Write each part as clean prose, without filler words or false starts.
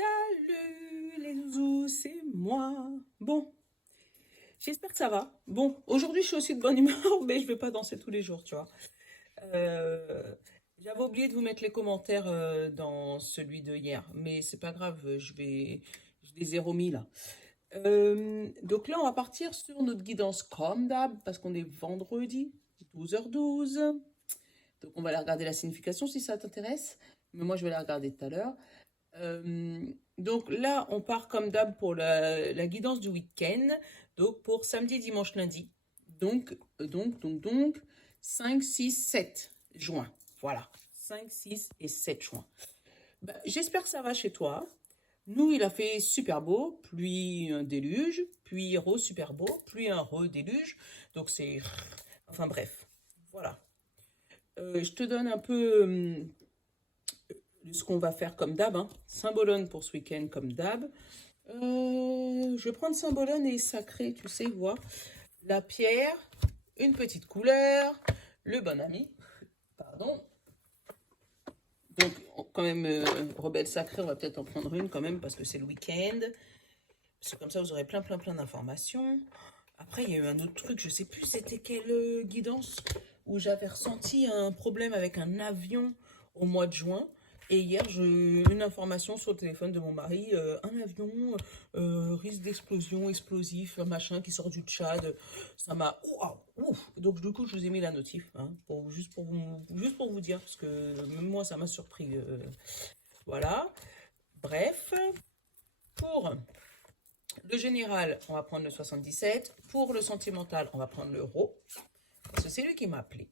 Salut les zouzous, c'est moi. Bon, j'espère que ça va. Bon, aujourd'hui je suis aussi de bonne humeur, mais je vais pas danser tous les jours, tu vois. Euh, J'avais oublié de vous mettre les commentaires dans celui de hier, mais c'est pas grave, je les ai remis là. Donc là, on va partir sur notre guidance comme d'hab, parce qu'on est vendredi, 12h12. Donc on va aller regarder la signification si ça t'intéresse, mais moi je vais la regarder tout à l'heure. Donc là, on part comme d'hab pour la guidance du week-end. Donc pour samedi, dimanche, lundi. Donc, 5, 6, 7 juin. Voilà. 5, 6 et 7 juin. Ben, j'espère que ça va chez toi. Nous, il a fait super beau, puis un déluge, puis super beau, puis un redéluge. Donc c'est... Enfin bref, voilà. Je te donne un peu ce qu'on va faire comme d'hab, hein. Symbolone pour ce week-end comme d'hab. Je vais prendre Symbolone et Sacré, tu sais, voir. La pierre, une petite couleur, le bon ami, pardon. Donc, quand même, Rebelle Sacré, on va peut-être en prendre une quand même parce que c'est le week-end. Parce que comme ça, vous aurez plein d'informations. Après, il y a eu un autre truc, je sais plus c'était quelle guidance, où j'avais ressenti un problème avec un avion au mois de juin. Et hier, j'ai eu une information sur le téléphone de mon mari, un avion, risque d'explosion, explosif, machin, qui sort du Tchad. Ça m'a... Ouf. Donc du coup, je vous ai mis la notif, hein, juste pour vous dire, parce que même moi, ça m'a surpris. Voilà. Bref, pour le général, on va prendre le 77. Pour le sentimental, on va prendre l'euro. Parce que c'est lui qui m'a appelé.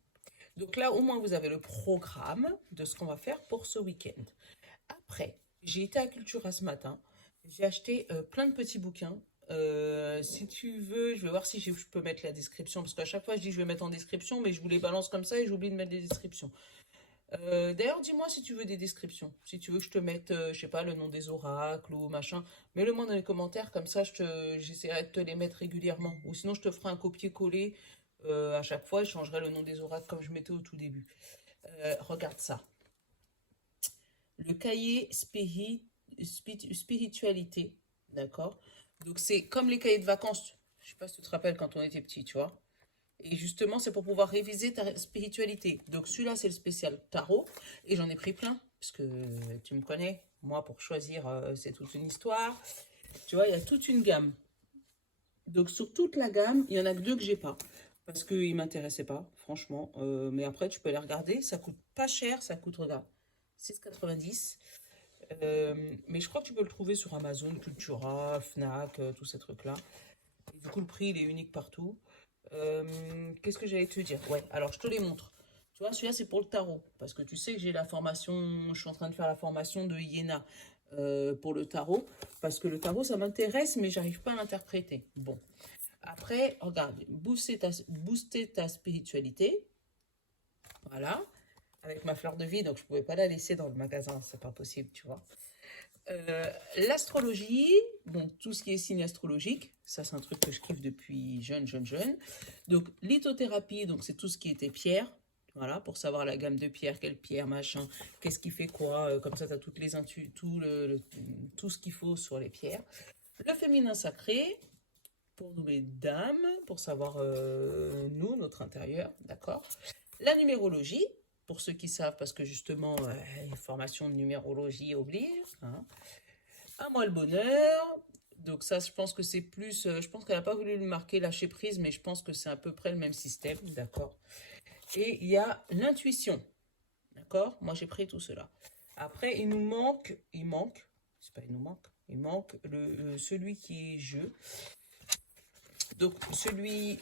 Donc là, au moins, vous avez le programme de ce qu'on va faire pour ce week-end. Après, j'ai été à Cultura ce matin. J'ai acheté plein de petits bouquins. Si tu veux, je vais voir si je peux mettre la description. Parce qu'à chaque fois, je dis je vais mettre en description, mais je vous les balance comme ça et j'oublie de mettre des descriptions. D'ailleurs, dis-moi si tu veux des descriptions. Si tu veux que je te mette, je sais pas, le nom des oracles ou machin. Mets-le-moi dans les commentaires, comme ça j'essaierai de te les mettre régulièrement. Ou sinon, je te ferai un copier-coller à chaque fois. Je changerai le nom des oracles comme je mettais au tout début. Regarde ça. Le cahier spiritualité. D'accord? Donc, c'est comme les cahiers de vacances. Je sais pas si tu te rappelles quand on était petit, tu vois. Et justement, c'est pour pouvoir réviser ta spiritualité. Donc celui-là, c'est le spécial tarot. Et j'en ai pris plein, parce que tu me connais. Moi, pour choisir, c'est toute une histoire. Tu vois, il y a toute une gamme. Donc sur toute la gamme, il y en a que deux que j'ai pas. Parce qu'ils ne m'intéressaient pas, franchement. Mais après, tu peux les regarder. Ça coûte pas cher. Ça coûte, regarde, 6,90. Mais je crois que tu peux le trouver sur Amazon, Cultura, Fnac, tous ces trucs-là. Et du coup, le prix, il est unique partout. Qu'est-ce que j'allais te dire? Ouais, alors je te les montre. Tu vois, celui-là, c'est pour le tarot. Parce que tu sais que j'ai la formation, je suis en train de faire la formation de Iéna pour le tarot. Parce que le tarot, ça m'intéresse, mais j'arrive pas à l'interpréter. Bon. Après, regarde, booster ta spiritualité. Voilà. Avec ma fleur de vie, donc je pouvais pas la laisser dans le magasin, c'est pas possible, tu vois. L'astrologie, donc tout ce qui est signe astrologique, ça c'est un truc que je kiffe depuis jeune. Donc lithothérapie, donc c'est tout ce qui était pierre, voilà, pour savoir la gamme de pierres, quelle pierre, machin, qu'est-ce qui fait quoi, comme ça tu as toutes les tout ce qu'il faut sur les pierres. Le féminin sacré, pour nous les dames, pour savoir notre intérieur, d'accord. La numérologie, pour ceux qui savent, parce que justement, formation de numérologie oblige, hein. À moi le bonheur. Donc ça, je pense que c'est plus... je pense qu'elle n'a pas voulu le marquer lâcher prise, mais je pense que c'est à peu près le même système, d'accord. Et il y a l'intuition, d'accord. Moi, j'ai pris tout cela. Après, c'est pas il nous manque, il manque celui qui est jeu. Donc, celui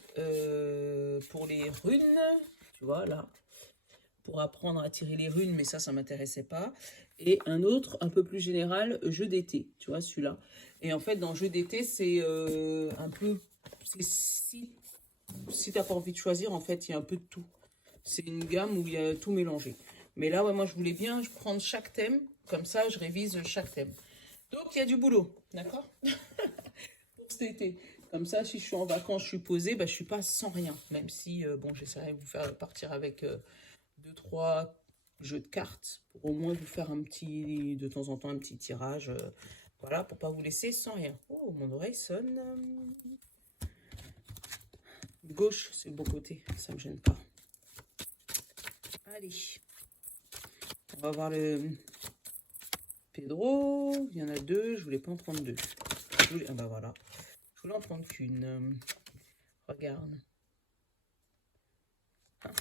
pour les runes, tu vois, là, pour apprendre à tirer les runes, mais ça m'intéressait pas. Et un autre, un peu plus général, jeu d'été, tu vois, celui-là. Et en fait, dans jeu d'été, c'est un peu... Si t'as pas envie de choisir, en fait, il y a un peu de tout. C'est une gamme où il y a tout mélangé. Mais là, ouais, moi, je voulais bien prendre chaque thème. Comme ça, je révise chaque thème. Donc, il y a du boulot, d'accord. Pour cet été. Comme ça, si je suis en vacances, je suis posée, bah, je suis pas sans rien. Même si, bon, j'essaierai de vous faire partir avec 2, 3 jeu de cartes pour au moins vous faire de temps en temps, un petit tirage. Voilà, pour pas vous laisser sans rien. Oh, mon oreille sonne. Gauche, c'est le bon côté, ça me gêne pas. Allez, on va voir le Pedro. Il y en a deux, je voulais pas en prendre deux. Ah bah voilà, je voulais en prendre qu'une. Regarde. Ah.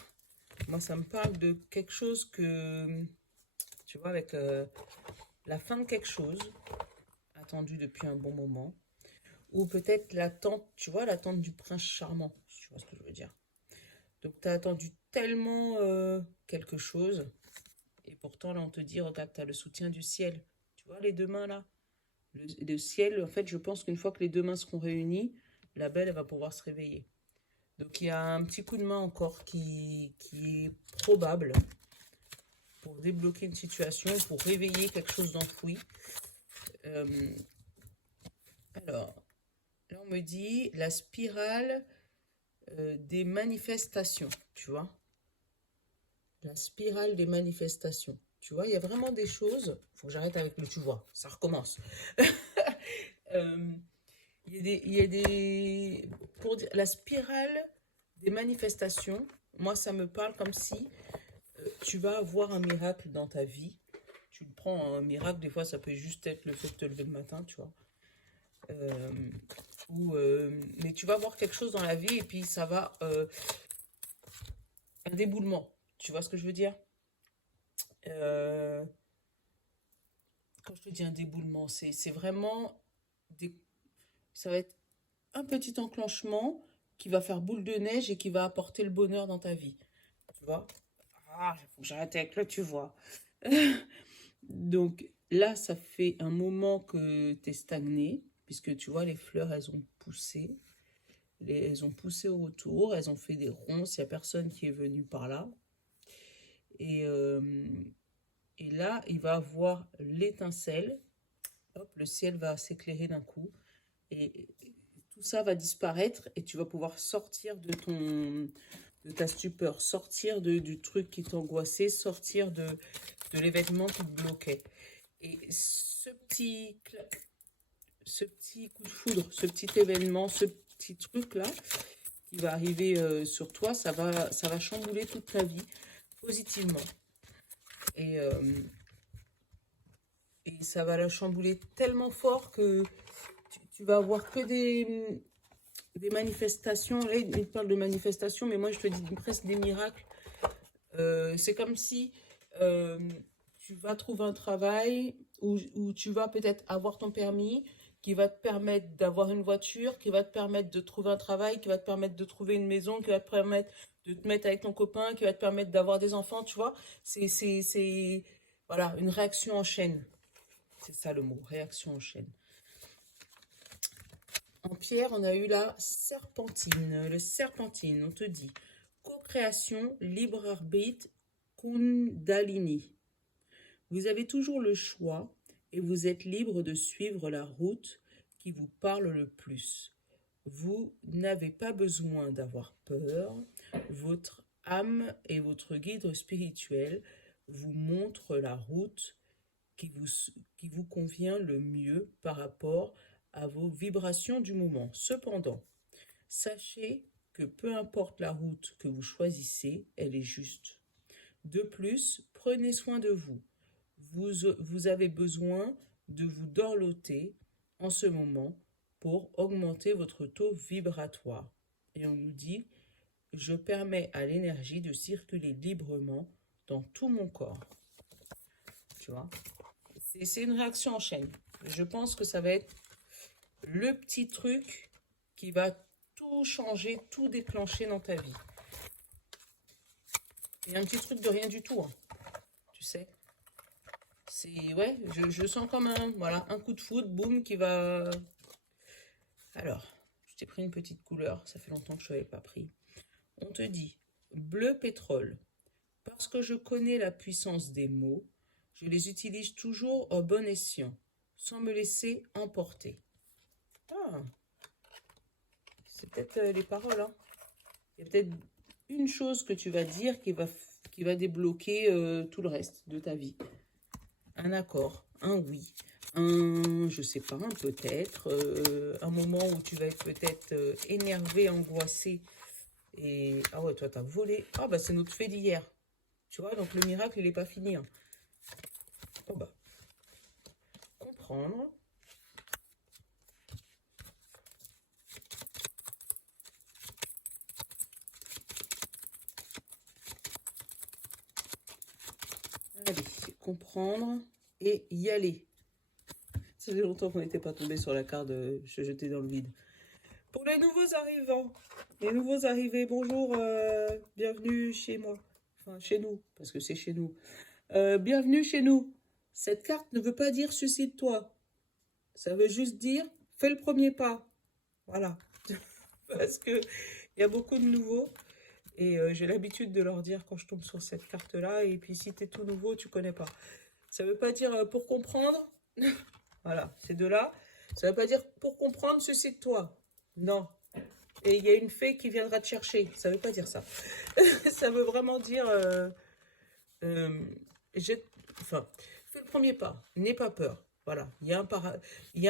Moi, ça me parle de quelque chose que, tu vois, avec la fin de quelque chose, attendu depuis un bon moment. Ou peut-être l'attente, tu vois, l'attente du prince charmant, si tu vois ce que je veux dire. Donc, tu as attendu tellement quelque chose. Et pourtant, là, on te dit, regarde, tu as le soutien du ciel. Tu vois, les deux mains, là. Le ciel, en fait, je pense qu'une fois que les deux mains seront réunies, la belle, elle va pouvoir se réveiller. Donc, il y a un petit coup de main encore qui est probable pour débloquer une situation, pour réveiller quelque chose d'enfoui. Alors, là, on me dit la spirale des manifestations, tu vois. La spirale des manifestations. Tu vois, il y a vraiment des choses. Il faut que j'arrête avec le tu vois, ça recommence. Il y a des. Pour dire, la spirale des manifestations, moi, ça me parle comme si tu vas avoir un miracle dans ta vie. Tu le prends un miracle, des fois, ça peut juste être le fait de te lever le matin, tu vois. Mais tu vas voir quelque chose dans la vie et puis ça va. Un déboulement. Tu vois ce que je veux dire? Euh, Quand je te dis un déboulement, c'est vraiment des, ça va être un petit enclenchement qui va faire boule de neige et qui va apporter le bonheur dans ta vie. Tu vois? Ah, il faut que j'arrête avec le tu vois. Donc là, ça fait un moment que tu es stagné, puisque tu vois, les fleurs, elles ont poussé. Elles ont poussé au retour, elles ont fait des ronces, il n'y a personne qui est venu par là. Et, euh, et là, il va avoir l'étincelle. Hop, le ciel va s'éclairer d'un coup. Et tout ça va disparaître et tu vas pouvoir sortir de ta stupeur, sortir du truc qui t'angoissait, sortir de l'événement qui te bloquait. Et ce petit coup de foudre, ce petit événement, ce petit truc-là qui va arriver sur toi, ça va chambouler toute ta vie positivement. Et, euh, et ça va la chambouler tellement fort que tu vas avoir que des manifestations. Là, il parle de manifestations, mais moi, je te dis presque des miracles. C'est comme si euh, tu vas trouver un travail où tu vas peut-être avoir ton permis, qui va te permettre d'avoir une voiture, qui va te permettre de trouver un travail, qui va te permettre de trouver une maison, qui va te permettre de te mettre avec ton copain, qui va te permettre d'avoir des enfants, tu vois. Voilà, une réaction en chaîne. C'est ça le mot, réaction en chaîne. En pierre, on a eu la serpentine. Le serpentine, on te dit co-création, libre arbitre, Kundalini. Vous avez toujours le choix et vous êtes libre de suivre la route qui vous parle le plus. Vous n'avez pas besoin d'avoir peur. Votre âme et votre guide spirituel vous montrent la route qui vous convient le mieux par rapport à vos vibrations du moment. Cependant, sachez que peu importe la route que vous choisissez, elle est juste. De plus, prenez soin de vous. Vous avez besoin de vous dorloter en ce moment pour augmenter votre taux vibratoire. Et on nous dit, je permets à l'énergie de circuler librement dans tout mon corps. Tu vois? C'est une réaction en chaîne. Je pense que ça va être le petit truc qui va tout changer, tout déclencher dans ta vie. Et un petit truc de rien du tout, hein, tu sais. Ouais, je sens comme un coup de foudre, boum, qui va... Alors, je t'ai pris une petite couleur, ça fait longtemps que je ne l'avais pas pris. On te dit, bleu pétrole. Parce que je connais la puissance des mots, je les utilise toujours au bon escient, sans me laisser emporter. Ah, c'est peut-être les paroles, hein. Il y a peut-être une chose que tu vas dire qui qui va débloquer tout le reste de ta vie. Un accord, un oui, un, je sais pas, un peut-être, un moment où tu vas être peut-être énervé, angoissé. Et, ah ouais, toi, t'as volé. Ah bah, c'est notre fait d'hier. Tu vois, donc le miracle, il n'est pas fini. Hein. Oh bah, comprendre. Allez, comprendre et y aller. Ça fait longtemps qu'on n'était pas tombé sur la carte de se jeter dans le vide. Pour les nouveaux arrivants, les nouveaux arrivés, bonjour, bienvenue chez moi. Enfin, chez nous, parce que c'est chez nous. Bienvenue chez nous. Cette carte ne veut pas dire suicide-toi. Ça veut juste dire fais le premier pas. Voilà. Parce que il y a beaucoup de nouveaux. Et j'ai l'habitude de leur dire quand je tombe sur cette carte-là. Et puis si tu es tout nouveau, tu connais pas. Ça veut pas dire pour comprendre. Voilà, ces deux-là. Ça veut pas dire pour comprendre, suicide-toi. Non. Et il y a une fée qui viendra te chercher. Ça veut pas dire ça. Ça veut vraiment dire... euh, enfin, fais le premier pas. N'aie pas peur. Voilà. Il y a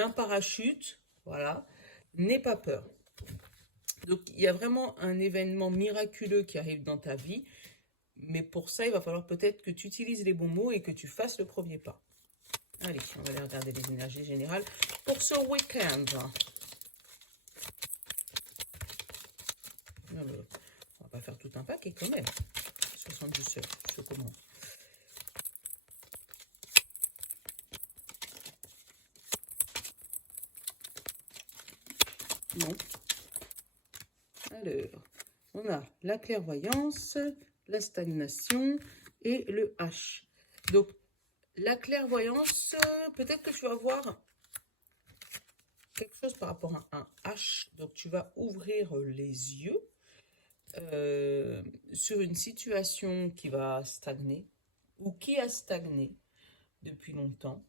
un parachute. Voilà. N'aie pas peur. Donc, il y a vraiment un événement miraculeux qui arrive dans ta vie. Mais pour ça, il va falloir peut-être que tu utilises les bons mots et que tu fasses le premier pas. Allez, on va aller regarder les énergies générales pour ce week-end. On va pas faire tout un paquet quand même. 70 heures, je commence. Non. Alors, on a la clairvoyance, la stagnation et le H. Donc, la clairvoyance, peut-être que tu vas voir quelque chose par rapport à un H. Donc, tu vas ouvrir les yeux sur une situation qui va stagner ou qui a stagné depuis longtemps.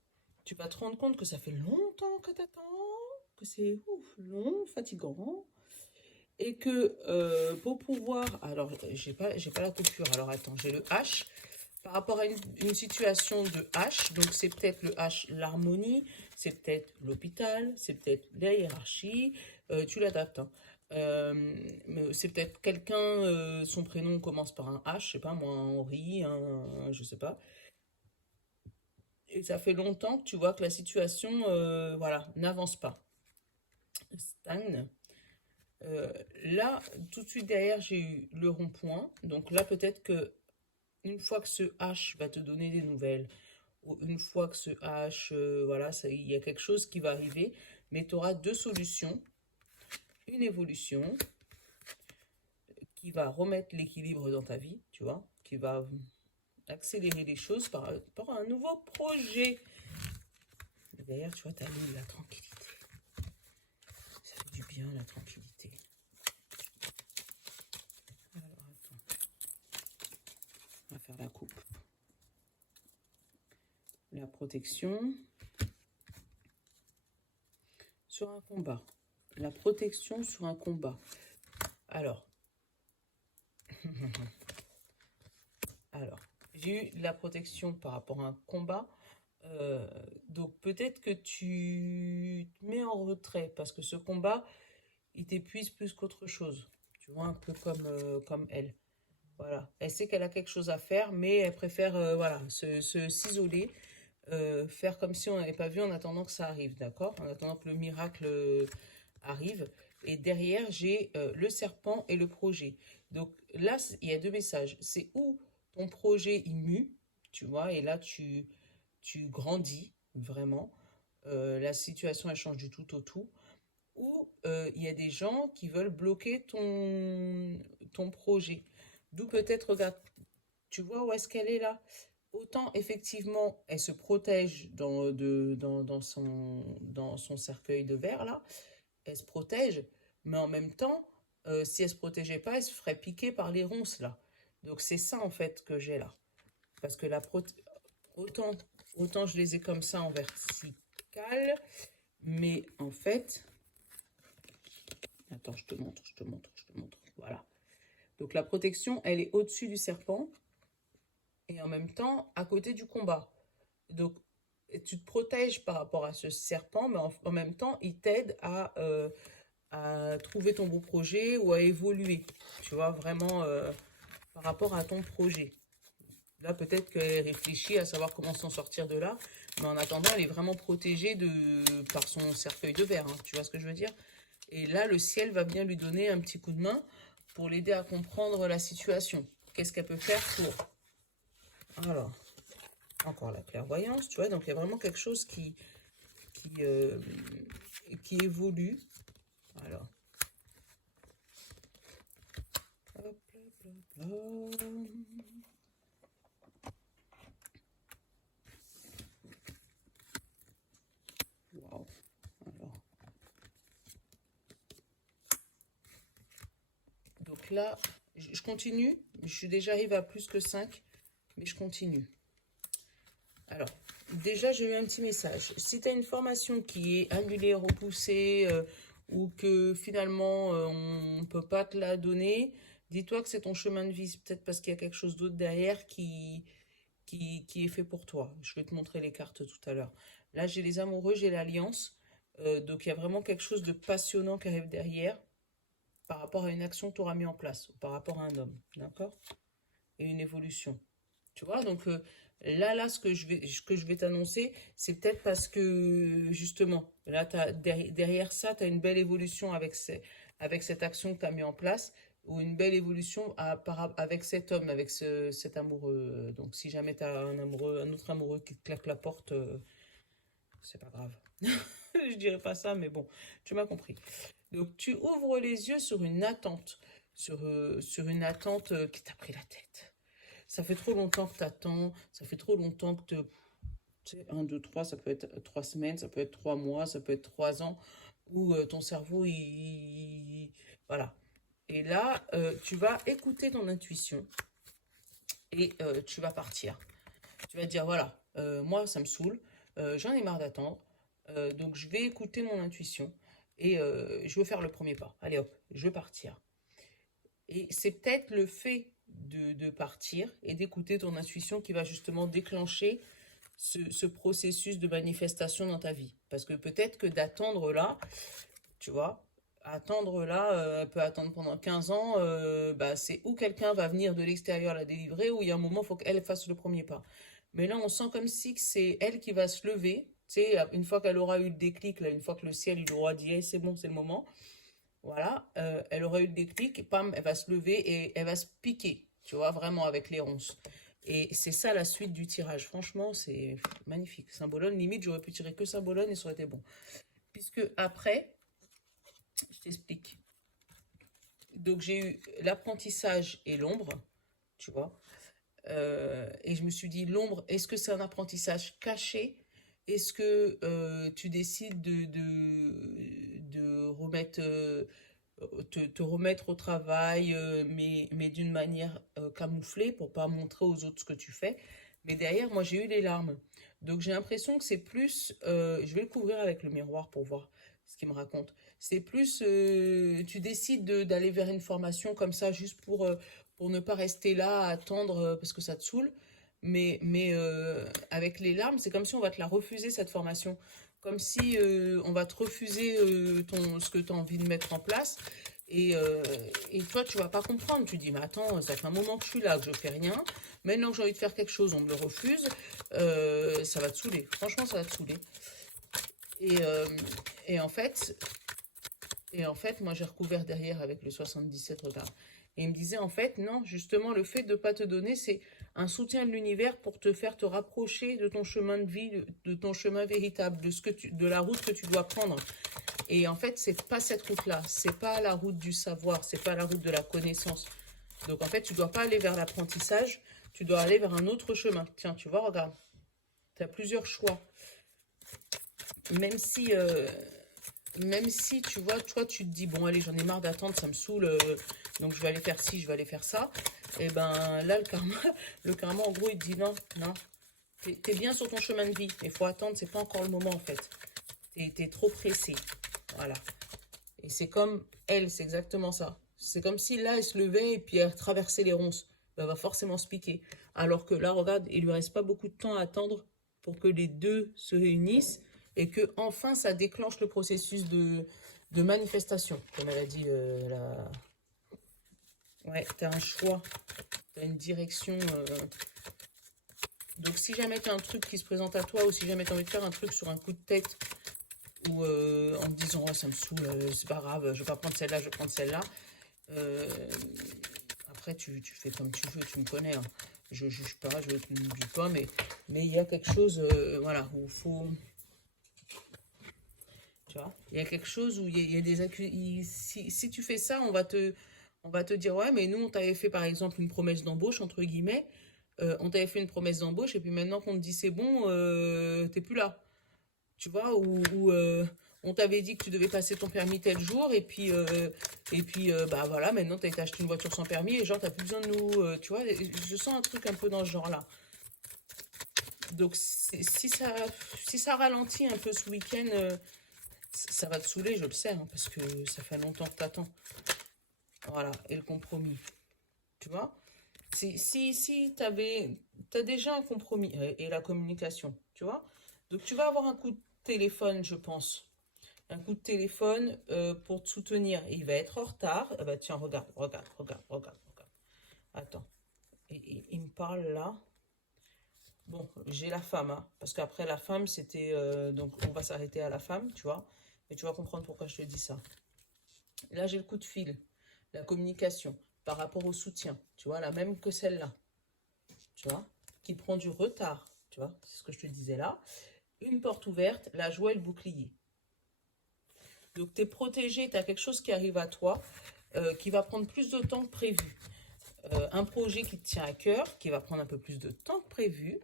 Tu vas te rendre compte que ça fait longtemps que tu attends, que c'est long, fatigant. Et que pour pouvoir... Alors, j'ai pas la coupure. Alors, attends, j'ai le H. Par rapport à une situation de H, donc c'est peut-être le H, l'harmonie, c'est peut-être l'hôpital, c'est peut-être la hiérarchie, tu l'adaptes. Hein. C'est peut-être quelqu'un, son prénom commence par un H, je sais pas moi, un Henri, je sais pas. Et ça fait longtemps que tu vois que la situation, voilà, n'avance pas, stagne. Là, tout de suite derrière, j'ai eu le rond-point. Donc là, peut-être que une fois que ce H va te donner des nouvelles, ou une fois que ce H, voilà, il y a quelque chose qui va arriver, mais tu auras deux solutions. Une évolution qui va remettre l'équilibre dans ta vie, tu vois, qui va accélérer les choses par rapport à un nouveau projet. Et derrière, tu vois, tu as la tranquillité. Ça fait du bien, la tranquillité. Alors, attends. On va faire la coupe. La protection sur un combat. La protection sur un combat. Alors, j'ai eu la protection par rapport à un combat. Donc peut-être que tu te mets en retrait parce que ce combat, il t'épuise plus qu'autre chose. Tu vois, un peu comme elle. Voilà. Elle sait qu'elle a quelque chose à faire, mais elle préfère voilà, s'isoler, faire comme si on n'avait pas vu en attendant que ça arrive, d'accord? En attendant que le miracle arrive. Et derrière, j'ai le serpent et le projet. Donc là, il y a deux messages. C'est où ton projet il mue, tu vois, et là, tu grandis vraiment. La situation, elle change du tout au tout. Ou il y a des gens qui veulent bloquer ton projet. D'où peut-être, regarde, tu vois où est-ce qu'elle est là? Autant effectivement, elle se protège dans son cercueil de verre là, elle se protège, mais en même temps, si elle se protégeait pas, elle se ferait piquer par les ronces là. Donc c'est ça en fait que j'ai là. Parce que autant, autant je les ai comme ça en vertical, mais en fait, attends, je te montre. Voilà. Donc la protection, elle est au-dessus du serpent. et en même temps à côté du combat. Donc, tu te protèges par rapport à ce serpent, mais en même temps, il t'aide à trouver ton beau projet ou à évoluer, tu vois, vraiment par rapport à ton projet. Là, peut-être qu'elle réfléchit à savoir comment s'en sortir de là, mais en attendant, elle est vraiment protégée par son cercueil de verre, hein, tu vois ce que je veux dire? Et là, le ciel va bien lui donner un petit coup de main pour l'aider à comprendre la situation. Qu'est-ce qu'elle peut faire pour... Alors, encore la clairvoyance, tu vois, donc il y a vraiment quelque chose qui, euh, qui évolue. Alors, hop, hop, hop, hop. Wow. Alors, donc là, je continue. Je suis déjà arrivée à plus que 5, mais je continue. Alors, déjà, j'ai eu un petit message. Si tu as une formation qui est annulée, repoussée, ou que finalement, on ne peut pas te la donner, dis-toi que c'est ton chemin de vie. C'est peut-être parce qu'il y a quelque chose d'autre derrière qui est fait pour toi. Je vais te montrer les cartes tout à l'heure. Là, j'ai les amoureux, j'ai l'alliance. Donc, il y a vraiment quelque chose de passionnant qui arrive derrière par rapport à une action que tu auras mis en place, ou par rapport à un homme. D'accord? Et une évolution. Tu vois, donc là, ce que je vais t'annoncer, c'est peut-être parce que, justement, là, derrière ça, tu as une belle évolution avec cette action que tu as mis en place, ou une belle évolution avec cet homme, avec cet amoureux. Donc, si jamais tu as un autre amoureux qui te claque la porte, c'est pas grave. Je dirais pas ça, mais bon, tu m'as compris. Donc, tu ouvres les yeux sur une attente, sur une attente qui t'a pris la tête. Ça fait trop longtemps que tu attends, ça fait trop longtemps que tu sais, 1, 2, 3, ça peut être 3 semaines, ça peut être 3 mois, ça peut être 3 ans, où ton cerveau, voilà. Et là, tu vas écouter ton intuition et tu vas partir. Tu vas te dire, voilà, moi, ça me saoule, j'en ai marre d'attendre, donc je vais écouter mon intuition et je vais faire le premier pas. Allez hop, je vais partir. Et c'est peut-être le fait de partir et d'écouter ton intuition qui va justement déclencher ce processus de manifestation dans ta vie. Parce que peut-être que d'attendre là, tu vois, attendre là, elle peut attendre pendant 15 ans, bah, c'est où quelqu'un va venir de l'extérieur la délivrer, ou il y a un moment, il faut qu'elle fasse le premier pas. Mais là, on sent comme si que c'est elle qui va se lever, tu sais, une fois qu'elle aura eu le déclic, là, une fois que le ciel il aura dit, hey, c'est bon, c'est le moment, voilà, elle aura eu le déclic, et pam, elle va se lever et elle va se piquer, tu vois, vraiment avec les ronces. Et c'est ça la suite du tirage. Franchement, c'est magnifique. Symbolone, limite, j'aurais pu tirer que Symbolone et ça aurait été bon. Puisque après, je t'explique. Donc j'ai eu l'apprentissage et l'ombre, tu vois. Et je me suis dit, l'ombre, est-ce que c'est un apprentissage caché? Est-ce que tu décides de remettre, te remettre au travail, mais d'une manière camouflée pour pas montrer aux autres ce que tu fais? Mais derrière, moi, j'ai eu les larmes. Donc j'ai l'impression que c'est plus, je vais le couvrir avec le miroir pour voir ce qu'il me raconte. C'est plus, tu décides d'aller vers une formation comme ça juste pour ne pas rester là à attendre parce que ça te saoule. Mais avec les larmes, c'est comme si on va te la refuser, cette formation. Comme si on va te refuser ce que tu as envie de mettre en place. Et toi, tu vas pas comprendre. Tu dis, mais attends, ça fait un moment que je suis là, que je fais rien. Maintenant que j'ai envie de faire quelque chose, on me le refuse. Ça va te saouler. Franchement, ça va te saouler. Et, euh, et en fait, moi, j'ai recouvert derrière avec le 77, regarde. Et il me disait, en fait, non, justement, le fait de ne pas te donner, c'est un soutien de l'univers pour te faire te rapprocher de ton chemin de vie, de ton chemin véritable, de la route que tu dois prendre. Et en fait, c'est pas cette route-là. C'est pas la route du savoir. C'est pas la route de la connaissance. Donc, en fait, tu dois pas aller vers l'apprentissage. Tu dois aller vers un autre chemin. Tiens, tu vois, regarde. Tu as plusieurs choix. Même si, euh, même si tu vois, toi, tu te dis, bon, allez, j'en ai marre d'attendre, ça me saoule, donc je vais aller faire ci, je vais aller faire ça. Et ben là, le karma, en gros, il te dit, non, non, t'es bien sur ton chemin de vie, mais il faut attendre, c'est pas encore le moment, en fait. T'es trop pressé. Voilà. Et c'est comme elle, c'est exactement ça. C'est comme si là, elle se levait et puis elle traversait les ronces. Ben, elle va forcément se piquer. Alors que là, regarde, il lui reste pas beaucoup de temps à attendre pour que les deux se réunissent et que enfin ça déclenche le processus de manifestation, comme elle a dit Ouais, tu as un choix, tu as une direction. Donc si jamais tu as un truc qui se présente à toi ou si jamais tu as envie de faire un truc sur un coup de tête ou en te disant, oh, ça me saoule, c'est pas grave, je vais pas prendre celle-là, je vais prendre celle-là. Après, tu fais comme tu veux, tu me connais, hein. Je juge pas, je te dis pas, mais il y a quelque chose, voilà, où il faut... Tu vois, il y a quelque chose où il y a des si tu fais ça, on va te dire, ouais, mais nous, on t'avait fait, par exemple, une promesse d'embauche, entre guillemets. On t'avait fait une promesse d'embauche, et puis maintenant qu'on te dit c'est bon, t'es plus là. Tu vois, on t'avait dit que tu devais passer ton permis tel jour, et puis bah voilà, maintenant t'as été acheter une voiture sans permis, et genre t'as plus besoin de nous, tu vois, je sens un truc un peu dans ce genre-là. Donc si ça ralentit un peu ce week-end, ça va te saouler, je le sais, hein, parce que ça fait longtemps que t'attends. Voilà, et le compromis, tu vois. Si t'as déjà un compromis, et la communication, tu vois. Donc tu vas avoir un coup de téléphone, je pense. Un coup de téléphone pour te soutenir. Il va être en retard. Ah bah tiens, regarde. Attends. Il me parle là. Bon, j'ai la femme, hein, parce qu'après la femme, c'était... donc on va s'arrêter à la femme, tu vois. Mais tu vas comprendre pourquoi je te dis ça. Là, j'ai le coup de fil. La communication par rapport au soutien. Tu vois, la même que celle-là. Tu vois, qui prend du retard. Tu vois, c'est ce que je te disais là. Une porte ouverte, la joie et le bouclier. Donc, tu es protégé, tu as quelque chose qui arrive à toi, qui va prendre plus de temps que prévu. Un projet qui te tient à cœur, qui va prendre un peu plus de temps que prévu.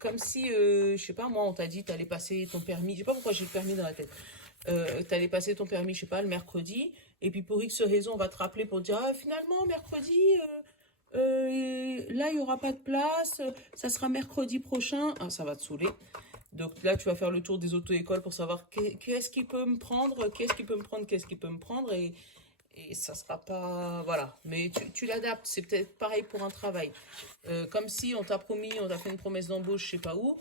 Comme si, je sais pas, moi, on t'a dit, tu allais passer ton permis. Je sais pas pourquoi j'ai le permis dans la tête. Tu allais passer ton permis, je sais pas, le mercredi. Et puis, pour X raison, on va te rappeler pour te dire, ah, finalement, mercredi, là, il n'y aura pas de place. Ça sera mercredi prochain. Ah, ça va te saouler. Donc là, tu vas faire le tour des auto-écoles pour savoir qu'est-ce qui peut me prendre, qu'est-ce qui peut me prendre, qu'est-ce qui peut me prendre. Et ça sera pas... Voilà. Mais tu l'adaptes. C'est peut-être pareil pour un travail. Comme si on t'a promis, on t'a fait une promesse d'embauche, je sais pas où.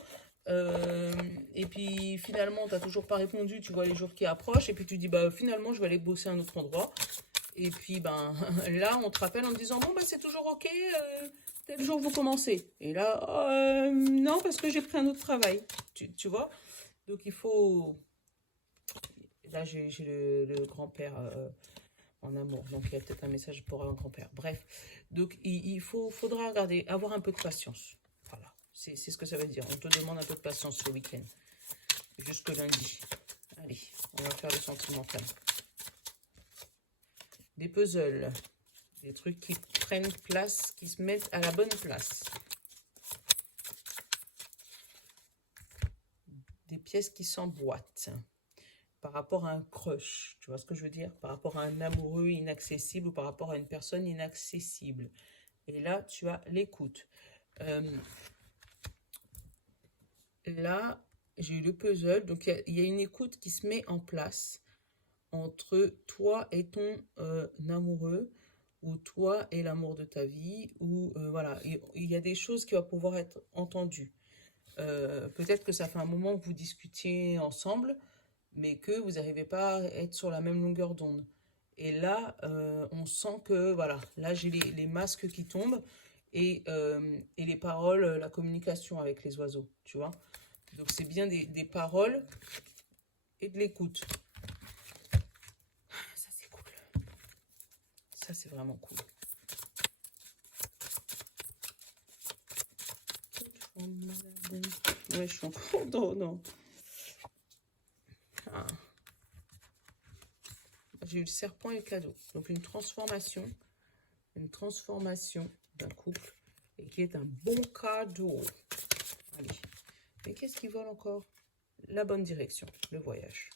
Et puis finalement, t'as toujours pas répondu. Tu vois les jours qui approchent. Et puis tu dis, bah finalement, je vais aller bosser à un autre endroit. Et puis ben là, on te rappelle en te disant, bon, bah c'est toujours OK. Tel jour vous commencez. Et là, non, parce que j'ai pris un autre travail. Tu vois? Donc il faut... Là, j'ai le grand-père en amour. Donc il y a peut-être un message pour un grand-père. Bref. Donc faudra regarder, avoir un peu de patience. Voilà. C'est ce que ça veut dire. On te demande un peu de patience ce week-end. Jusque lundi. Allez, on va faire le sentimental. Des puzzles. Des trucs qui prennent place, qui se mettent à la bonne place. Des pièces qui s'emboîtent. Par rapport à un crush, tu vois ce que je veux dire? Par rapport à un amoureux inaccessible ou par rapport à une personne inaccessible. Et là, tu as l'écoute. Là, j'ai eu le puzzle. Donc, il y a une écoute qui se met en place entre toi et ton amoureux, ou toi et l'amour de ta vie, ou voilà, il y a des choses qui vont pouvoir être entendues. Peut-être que ça fait un moment que vous discutiez ensemble, mais que vous n'arrivez pas à être sur la même longueur d'onde. Et là, on sent que, voilà, là j'ai les masques qui tombent et les paroles, la communication avec les oiseaux, tu vois. Donc c'est bien des paroles et de l'écoute. Ça c'est cool. Ça c'est vraiment cool. Ouais, je suis encore non. Ah. J'ai eu le serpent et le cadeau. Donc une transformation d'un couple et qui est un bon cadeau. Allez. Mais qu'est-ce qui vole encore? La bonne direction, le voyage.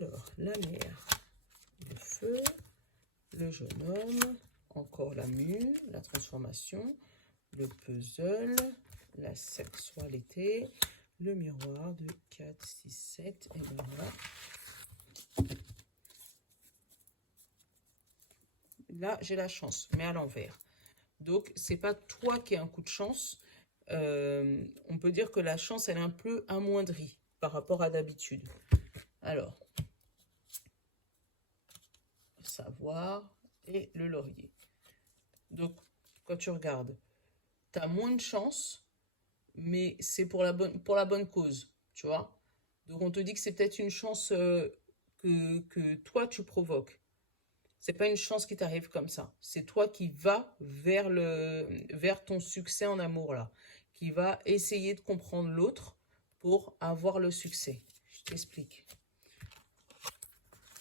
Alors, la mer, le feu, le jeune homme, encore la mue, la transformation, le puzzle, la sexualité, le miroir de 4, 6, 7. Et ben voilà. Là, j'ai la chance, mais à l'envers. Donc, c'est pas toi qui as un coup de chance. On peut dire que la chance, elle est un peu amoindrie par rapport à d'habitude. Alors, savoir et le laurier. Donc, quand tu regardes, tu as moins de chance, mais c'est pour la bonne cause, tu vois. Donc, on te dit que c'est peut-être une chance que toi, tu provoques. C'est pas une chance qui t'arrive comme ça. C'est toi qui vas vers ton succès en amour, là. Qui va essayer de comprendre l'autre pour avoir le succès. Je t'explique.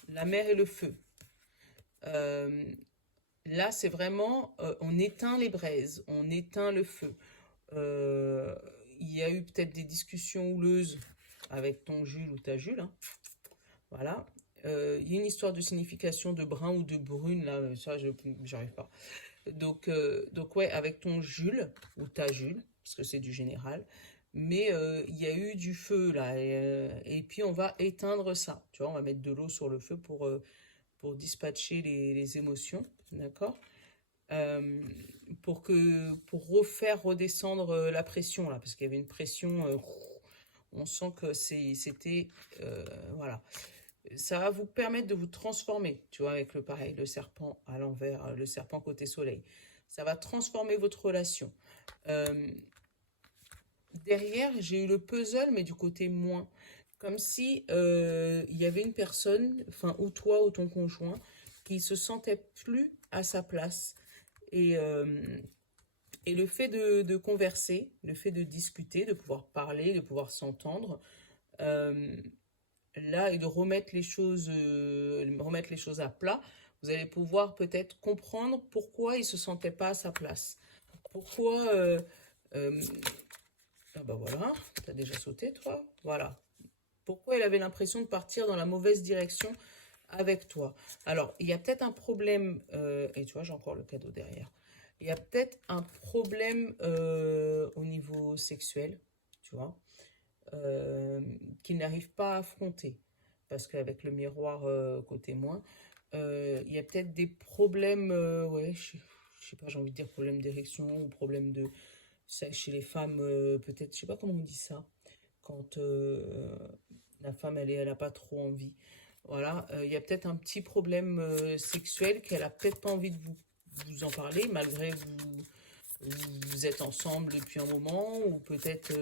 La mer et le feu. Là, c'est vraiment, on éteint les braises, on éteint le feu. Il y a eu peut-être des discussions houleuses avec ton Jules ou ta Jules, hein. Voilà. Il y a une histoire de signification de brun ou de brune, là, ça, j'arrive pas. Donc ouais, avec ton Jules ou ta Jules, parce que c'est du général, mais il y a eu du feu, là, et puis on va éteindre ça. Tu vois, on va mettre de l'eau sur le feu pour dispatcher les émotions, d'accord? Euh, pour refaire redescendre la pression, là, parce qu'il y avait une pression, on sent que c'était, voilà. Ça va vous permettre de vous transformer, tu vois, avec le pareil, le serpent à l'envers, le serpent côté soleil. Ça va transformer votre relation. Euh, Derrière, j'ai eu le puzzle, mais du côté moins. Comme si il y avait une personne, enfin, ou toi ou ton conjoint, qui se sentait plus à sa place. Et, euh, et le fait de converser, le fait de discuter, de pouvoir parler, de pouvoir s'entendre, euh, là, et de remettre les choses à plat, vous allez pouvoir peut-être comprendre pourquoi il se sentait pas à sa place. Pourquoi... euh, ah bah voilà, t'as déjà sauté toi. Voilà. Pourquoi il avait l'impression de partir dans la mauvaise direction avec toi. Alors, il y a peut-être un problème, et tu vois, j'ai encore le cadeau derrière. Il y a peut-être un problème au niveau sexuel, tu vois, qu'il n'arrive pas à affronter. Parce qu'avec le miroir côté moins, il y a peut-être des problèmes, ouais, je sais pas, j'ai envie de dire problème d'érection ou problème de... Ça, chez les femmes, peut-être, je sais pas comment on dit ça, quand la femme, elle a pas trop envie. Voilà, il y a peut-être un petit problème sexuel qu'elle a peut-être pas envie de vous en parler, malgré vous êtes ensemble depuis un moment, ou peut-être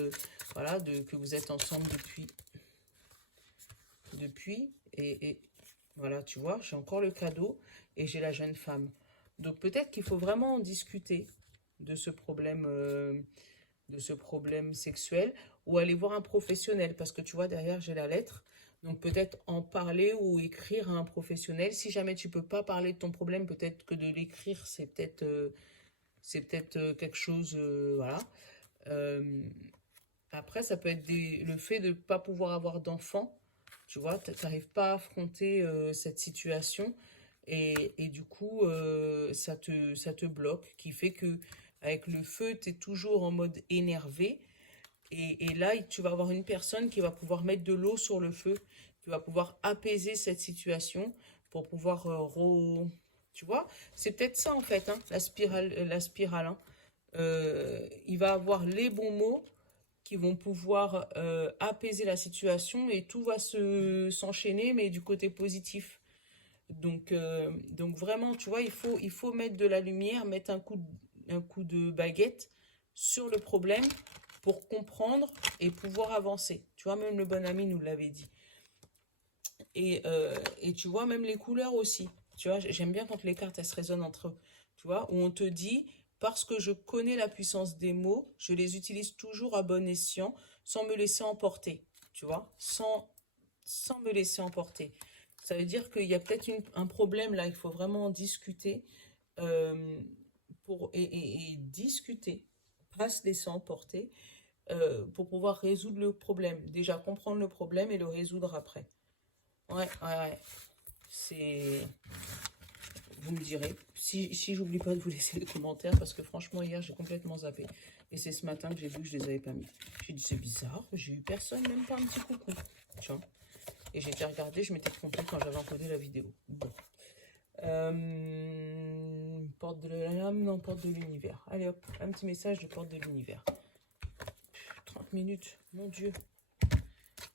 voilà, que vous êtes ensemble depuis et voilà, tu vois, j'ai encore le cadeau et j'ai la jeune femme. Donc peut-être qu'il faut vraiment en discuter de ce problème sexuel ou aller voir un professionnel parce que tu vois derrière j'ai la lettre, donc peut-être en parler ou écrire à un professionnel. Si jamais tu peux pas parler de ton problème, peut-être que de l'écrire c'est peut-être quelque chose, voilà. Euh, Après ça peut être le fait de pas pouvoir avoir d'enfant, tu vois, t'arrives pas à affronter cette situation et du coup ça te bloque, qui fait que avec le feu tu es toujours en mode énervé. Et là, tu vas avoir une personne qui va pouvoir mettre de l'eau sur le feu, qui va pouvoir apaiser cette situation pour pouvoir Tu vois, c'est peut-être ça en fait, hein, la spirale, hein. Il va avoir les bons mots qui vont pouvoir apaiser la situation et tout va s'enchaîner, mais du côté positif. Donc vraiment, tu vois, il faut mettre de la lumière, mettre un coup de baguette sur le problème pour comprendre et pouvoir avancer. Tu vois, même le bon ami nous l'avait dit. Et tu vois, même les couleurs aussi. Tu vois, j'aime bien quand les cartes, elles se résonnent entre eux. Tu vois, où on te dit, parce que je connais la puissance des mots, je les utilise toujours à bon escient, sans me laisser emporter. Tu vois, sans me laisser emporter. Ça veut dire qu'il y a peut-être un problème là, il faut vraiment en discuter euh, et discuter, pas se laisser emporter, pour pouvoir résoudre le problème. Déjà comprendre le problème et le résoudre après. Ouais, ouais, ouais. C'est vous me direz. Si j'oublie pas de vous laisser les commentaires, parce que franchement, hier, j'ai complètement zappé. Et c'est ce matin que j'ai vu que je les avais pas mis. J'ai dit, c'est bizarre, j'ai eu personne, même pas un petit coucou. Tiens. Et j'ai été regarder, je m'étais trompée quand j'avais encodé la vidéo. Bon. Porte de l'âme, non, porte de l'univers. Allez hop, un petit message de porte de l'univers. 30 minutes, mon Dieu.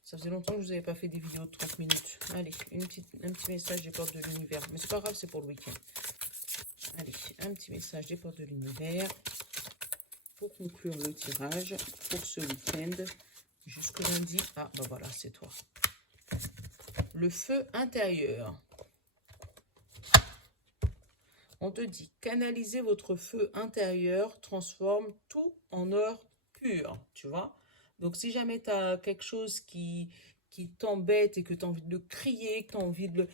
Ça faisait longtemps que je vous avais pas fait des vidéos de 30 minutes. Allez, un petit message des portes de l'univers. Mais c'est pas grave, c'est pour le week-end. Allez, un petit message des portes de l'univers. Pour conclure le tirage pour ce week-end. Jusqu'au lundi. Ah, bah voilà, c'est toi. Le feu intérieur. On te dit, canalisez votre feu intérieur, transforme tout en or pur, tu vois. Donc, si jamais tu as quelque chose qui t'embête et que tu as envie de le crier, que tu as envie de le...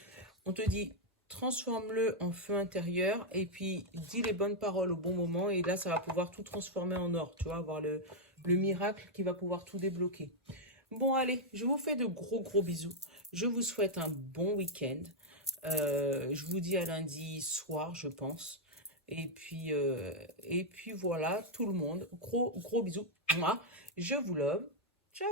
On te dit, transforme-le en feu intérieur et puis dis les bonnes paroles au bon moment et là, ça va pouvoir tout transformer en or, tu vois, avoir le miracle qui va pouvoir tout débloquer. Bon, allez, je vous fais de gros bisous. Je vous souhaite un bon week-end. Je vous dis à lundi soir, je pense. Et puis voilà, tout le monde. Gros bisous. Moi, je vous love. Ciao!